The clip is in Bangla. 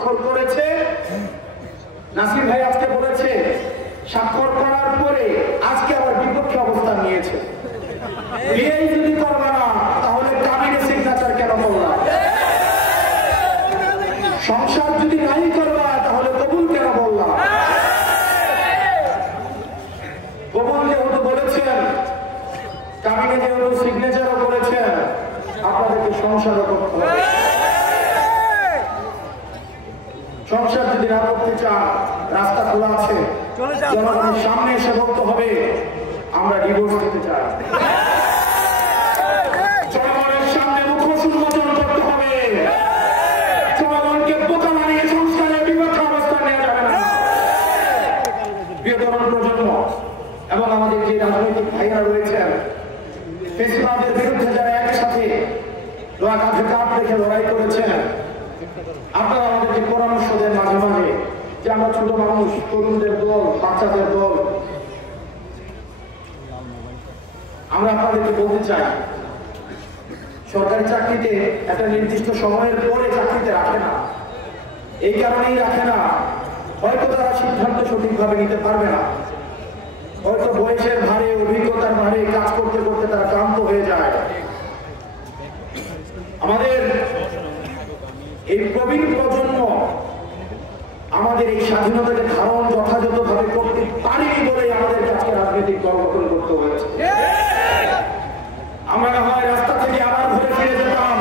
স্বাক্ষর করেছে। নাসির ভাই আজকে বলেছে স্বাক্ষর করার পরে আজকে আবার বিপক্ষে অবস্থান নিয়েছে। বিয়ে যদি করবে না তাহলে কাবিনে সিগনেচার কেন করলাম? সংসার যদি নাই করবা তাহলে কবুল কেন বললাম? কবুল যেহেতু বলেছেন, কাবিনে যেহেতু সিগনেচারও করেছেন, আপনাদেরকে সংসারও করতে হবে। সংসার যদি না করতে চান, রাস্তা খোলা আছে, জনগণের সামনে এসে বলতে হবে আমরা ডিভোর্স দিতে চাই। জনগণের সামনে মুখোশ উন্মোচন করতে হবে। জনগণকে বোকা বানিয়ে সংস্কারের বিপক্ষে অবস্থান নেওয়া যাবে না। প্রিয় তরুণ প্রজন্ম এবং আমাদের যে রাজনৈতিক ভাইরা রয়েছেন, ফেসিবাদের বিরুদ্ধে যারা একসাথে কাঁধে কাঁধ রেখে লড়াই করেছেন, আপনারা আমাদেরকে পরামর্শ দেন মাঝে মাঝে যে আমরা ছোট মানুষ, তরুণদের দল, বাচ্চাদের দল, আমরা আপনাদেরকে বলতে চাই সরকারি চাকরিতে একটা নির্দিষ্ট সময়ের পরে চাকরিতে রাখে না। এই কারণেই রাখে না, হয়তো তারা সিদ্ধান্ত সঠিকভাবে নিতে পারবে না, হয়তো বয়সের ভারে, অভিজ্ঞতার ভারে কাজ করতে করতে তারা ক্লান্ত হয়ে যায়। আমাদের এই প্রবীণ প্রজন্ম আমাদের এই স্বাধীনতাকে ধারণ যথাযথভাবে করতে পারেনি বলেই আমাদের আজকে রাজনৈতিক দল গঠন করতে হয়েছে। আমরা না হয় রাস্তা থেকে আবার ঘুরে ফিরে যেতাম,